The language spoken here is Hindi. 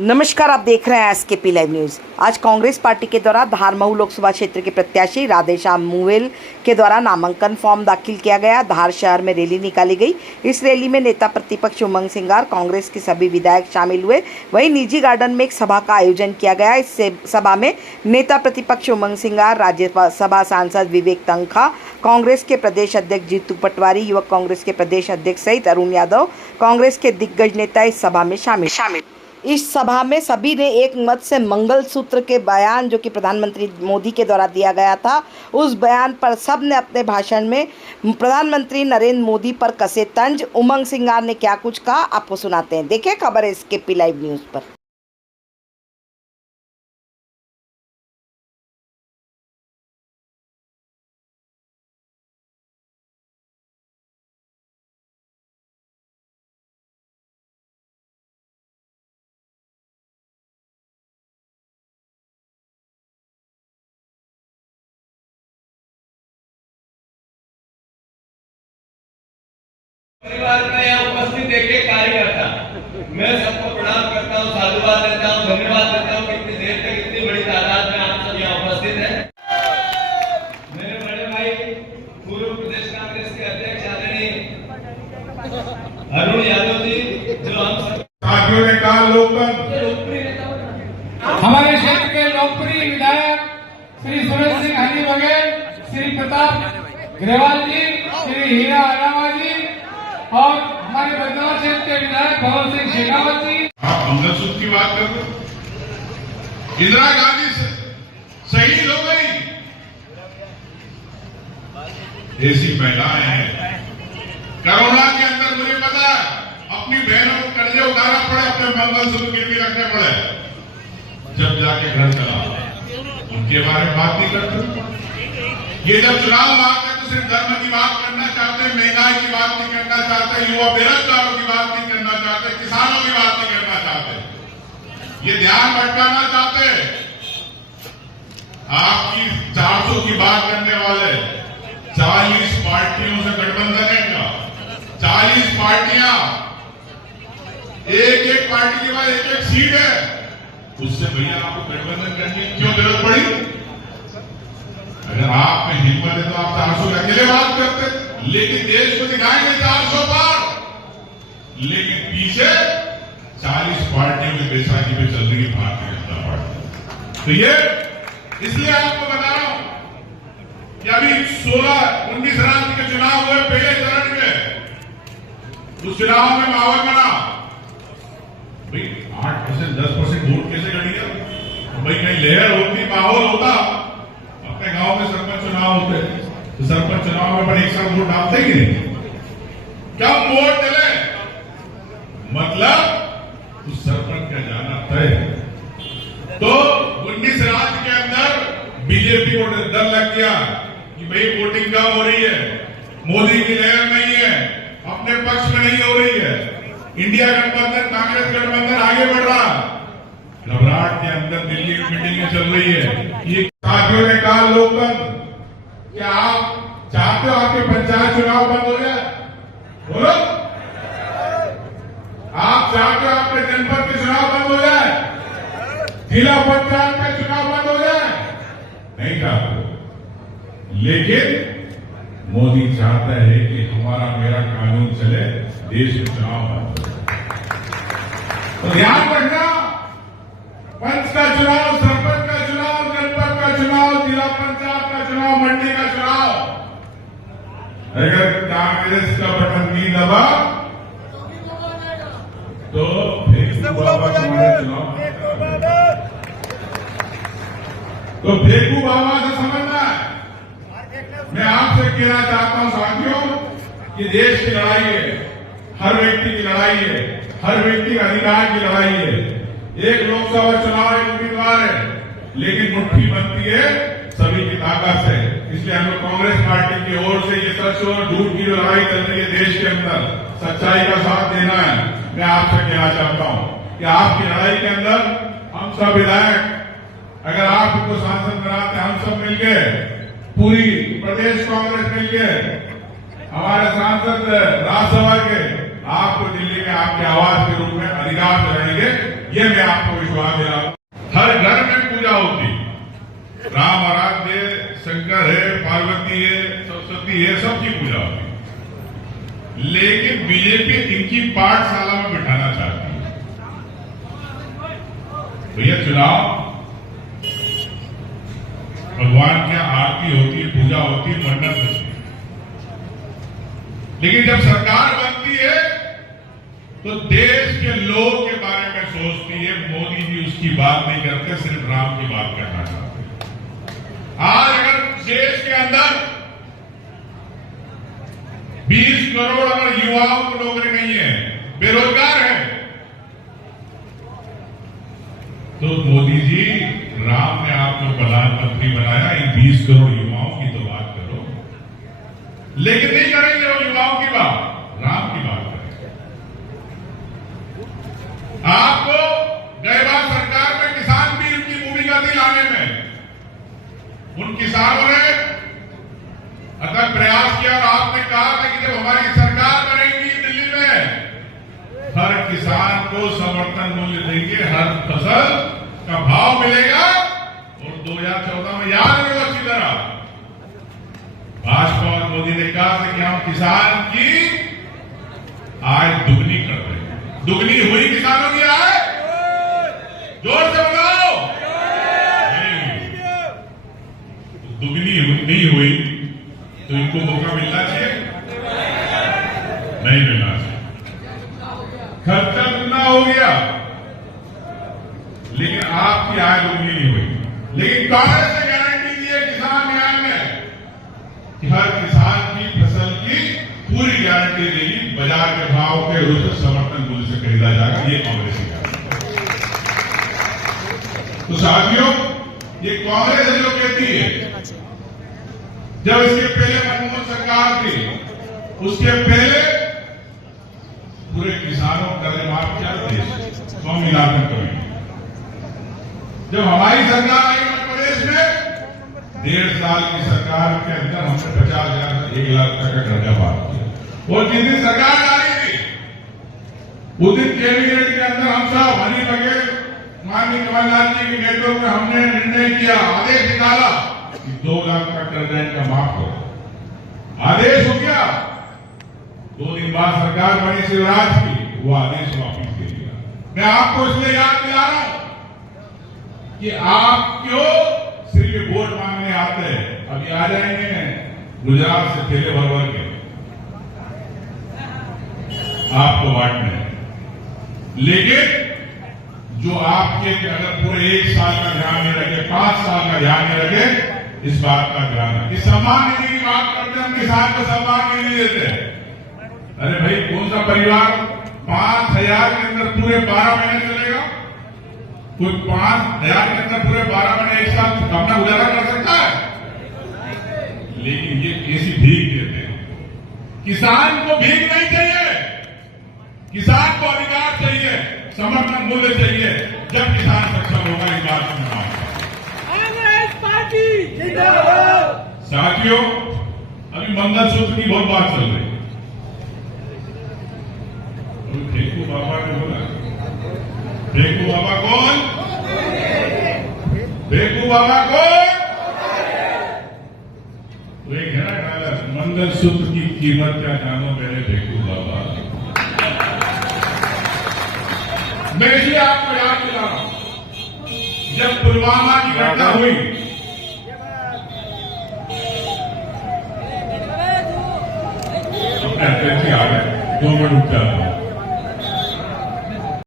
नमस्कार, आप देख रहे हैं एसकेपी लाइव न्यूज़। आज कांग्रेस पार्टी के द्वारा धारमऊ लोकसभा क्षेत्र के प्रत्याशी राधेश्याम मुवेल के द्वारा नामांकन फॉर्म दाखिल किया गया। धार शहर में रैली निकाली गई। इस रैली में नेता प्रतिपक्ष उमंग सिंगार, कांग्रेस के सभी विधायक शामिल हुए। वहीं निजी गार्डन में एक सभा का आयोजन किया गया। इस सभा में नेता प्रतिपक्ष उमंग सिंगार, राज्यसभा सांसद विवेक तन्खा, कांग्रेस के प्रदेश अध्यक्ष जीतू पटवारी, युवक कांग्रेस के प्रदेश अध्यक्ष सहित अरुण यादव, कांग्रेस के दिग्गज नेता इस सभा में शामिल। इस सभा में सभी ने एक मत से मंगलसूत्र के बयान जो कि प्रधानमंत्री मोदी के द्वारा दिया गया था, उस बयान पर सब ने अपने भाषण में प्रधानमंत्री नरेंद्र मोदी पर कसे तंज। उमंग सिंगार ने क्या कुछ कहा, आपको सुनाते हैं। देखें खबर है एसकेपी लाइव न्यूज़ पर। परिवार में यहाँ उपस्थित एक कार्यकर्ता, मैं सबको प्रणाम करता हूँ, साधुवाद देता हूँ, धन्यवाद देता हूँ कि इतनी देर तक इतनी बड़ी तादाद में आप सब यहाँ उपस्थित हैं। मेरे बड़े भाई पूर्व प्रदेश कांग्रेस के अध्यक्ष आदरणीय अरुण यादव जी, जो हम साथियों ने कहा लोकप्रिय हमारे क्षेत्र के लोकप्रिय विधायक श्री सुरेश सिंह हनी बघेल, श्री प्रताप ग्रेवाल जी, श्री हीरा अलावा जी और हमारे बदलाव क्षेत्र के विधायक भवन सिंह शेखावत जी। आप मंगलसूत्र की बात कर रहे, इंदिरा गांधी शहीद हो गई, ऐसी महिलाएं हैं। कोरोना के अंदर मुझे पता है अपनी बहनों को कर्जे उतारना पड़े, अपने मंगलसूत्र गिरवी रखने पड़े, जब जाके घर चला, उनके बारे में बात नहीं करते। ये जब चुनाव आते तो सिर्फ धर्म की बात करना चाहते, महंगाई की बात नहीं करना चाहते, युवा बेरोजगारों की बात नहीं करना चाहते, किसानों की बात नहीं करना चाहते, ये ध्यान भटकाना चाहते। आपकी 400 की बात करने वाले 40 पार्टियों से गठबंधन है का, 40 पार्टियां, एक एक पार्टी के बाद एक एक सीट है, उससे भैया आपको गठबंधन करने की क्यों जरूरत पड़ी? अगर आप में हिम्मत है तो आप 400 के अकेले बात करते, लेकिन देश को दिखाएंगे 400 पार, लेकिन पीछे 40 पार्टियों की बैसाखी पे चल रही भारतीय जनता पार्टी। तो ये इसलिए आपको बता रहा हूं कि अभी 19 राज्य के चुनाव हुए पहले चरण में, उस चुनाव में माहौल बना भाई 8% 10% वोट कैसे घट गया? भाई कहीं लहर होती, माहौल होता। अपने गांव में सरपंच चुनाव होते तो सरपंच चुनाव में पर एक साथ वोट डालते ही नहीं, क्या वोट चले मतलब उस सरपंच का जाना तय। तो 19 राज्य के अंदर बीजेपी को डर लग गया कि भाई वोटिंग कम हो रही है, मोदी की लहर नहीं है, अपने पक्ष में नहीं हो रही है, इंडिया गठबंधन कांग्रेस गठबंधन आगे बढ़ रहा। घबराहट के अंदर दिल्ली में मीटिंगें चल रही है। ये साथियों ने कहा लोकतंत्र, क्या आप चाहते हो आपके पंचायत चुनाव बंद हो जाए? बोलो, आप चाहते हो आपके जनपद के चुनाव बंद हो जाए, जिला पंचायत के चुनाव बंद हो जाए? नहीं चाहते, लेकिन मोदी चाहता है कि हमारा मेरा कानून चले, देश में चुनाव बंद हो जाए। तो ध्यान रखना, पंच का चुनाव, सरपंच का चुनाव, जनपद का चुनाव, जिला पंचायत का चुनाव, मंडी का चुनाव, अगर कांग्रेस का बटन नहीं दबा तो फेंकू बाबा तुम्हारे चुनाव, तो फेंकू बाबा से समझना है। मैं आपसे कहना चाहता हूं साथियों कि देश की लड़ाई है, हर व्यक्ति की लड़ाई है, हर व्यक्ति का अधिकार की लड़ाई है। एक लोकसभा चुनाव एक उम्मीदवार है, लेकिन मुट्ठी बनती है सभी की ताकत से। इसलिए हम लोग कांग्रेस पार्टी की ओर से ये सच और झूठ की लड़ाई चल रही है देश के अंदर, सच्चाई का साथ देना है। मैं आपसे कहना चाहता हूं कि आपकी लड़ाई के अंदर हम सब विधायक, अगर आप इनको सांसद बनाते, हम सब मिलकर, पूरी प्रदेश कांग्रेस मिलकर, हमारे सांसद राज्यसभा के आपको दिल्ली में आपके आवाज के रूप में अधिकार से रहेंगे। ये मैं आपको विश्वास दे रहा हूं। हर घर में पूजा होती, राम आराध्य, शंकर है, पार्वती है, सरस्वती है, सबकी पूजा होती। लेकिन बीजेपी इनकी पाठशाला में बिठाना चाहती है। भैया चुनाव भगवान की आरती होती है, पूजा होती है, मन्नत होती है, लेकिन जब सरकार बनती है तो देश के लोग के बारे में सोचती है। मोदी जी उसकी बात नहीं करते, सिर्फ राम की बात करना चाहते हैं। आज अगर देश के अंदर 20 करोड़ अगर युवाओं को नौकरी नहीं है, बेरोजगार है, तो मोदी जी, राम ने आपको प्रधानमंत्री बनाया, इन 20 करोड़ युवाओं की तो बात करो। लेकिन नहीं करेंगे वो युवाओं की बात, राम की बात करेंगे। आपको गए बार सरकार में किसान भी उनकी भूमिका थी लाने में। उन किसानों ने अगर प्रयास किया और आपने कहा था कि जब हमारी सरकार बनेगी दिल्ली में, हर किसान को समर्थन मूल्य देंगे, हर फसल का भाव मिलेगा। और 2014 में याद रखेगा अच्छी तरह, भाजपा और मोदी ने कहा था कि हम किसान की आय दुगनी कर देंगे। दुगनी हुई किसानों की आय? जोर से बताओ। नहीं, दुगनी नहीं हुई तो इनको मौका मिलना चाहिए, नहीं मिलना चाहिए। खर्चा दुगना हो गया, लेकिन आपकी आय दुगनी नहीं हुई। लेकिन कांग्रेस ने गारंटी दी है किसान न्याय में कि हर किसान की फसल की पूरी गारंटी देगी, बाजार के भाव के विरुद्ध समर्थन मूल्य से खरीदा जाएगा। ये कांग्रेस की गारंटी। तो साथियों, ये कांग्रेस जो कहती है, जब इसके पहले मनमोहन सरकार थी, उसके पहले पूरे किसानों का कर्ज माफ किया देश स्वामीनाथन कवि। जब हमारी सरकार आई मध्य प्रदेश में, 1.5 साल की सरकार के अंदर हमने 50,000 से 1 लाख तक का कर्जा माफ किया। और जिस दिन सरकार आ रही थी, उस दिन कैबिनेट के अंदर हम सब हनी बघेल, माननीय कमलनाथ जी के नेतृत्व में हमने निर्णय किया, आदेश निकाला कि 2 लाख का कर्जा इनका माफ करो। आदेश हो गया। 2 दिन बाद सरकार बनी शिवराज की, वो आदेश वापिस दे दिया। मैं आपको इसलिए याद दिला रहा हूं कि आप क्यों सिर्फ वोट मांगने आते हैं। अभी आ जाएंगे गुजरात से थैले भर के आपको बांटने, लेकिन जो आपके अगर पूरे 1 साल का ध्यान नहीं रखे, 5 साल का ध्यान नहीं रखे, इस बात का ध्यान है कि सम्मान निधि की बात करते हैं, हम किसान को सम्मान नहीं देते। अरे भाई, कौन सा परिवार 5,000 के अंदर पूरे 12 महीने चलेगा? कोई 5,000 के अंदर पूरे 12 महीने 1 साल अपना गुजारा कर सकता है? लेकिन ये कैसी भीख देते हैं। किसान को भीख नहीं चाहिए, किसान को अधिकार चाहिए, समर्थन मूल्य चाहिए। जब किसान सक्षम होगा, इस बात में कांग्रेस पार्टी जिंदाबाद। साथियों, अभी मंगलसूत्र की बहुत बात चल रही है। फेंकू बाबा ने बोला, फेंकू बाबा कौन? फेंकू बाबा कौन? तो एक है ना, मंगलसूत्र की कीमत क्या जानो मेरे फेंकू बाबा। मैं इसलिए आपको याद दिला रहा हूं, जब पुलवामा की घटना हुई, अपने अध्यक्ष आ गए, 2 मिनट रुक जाता हूं।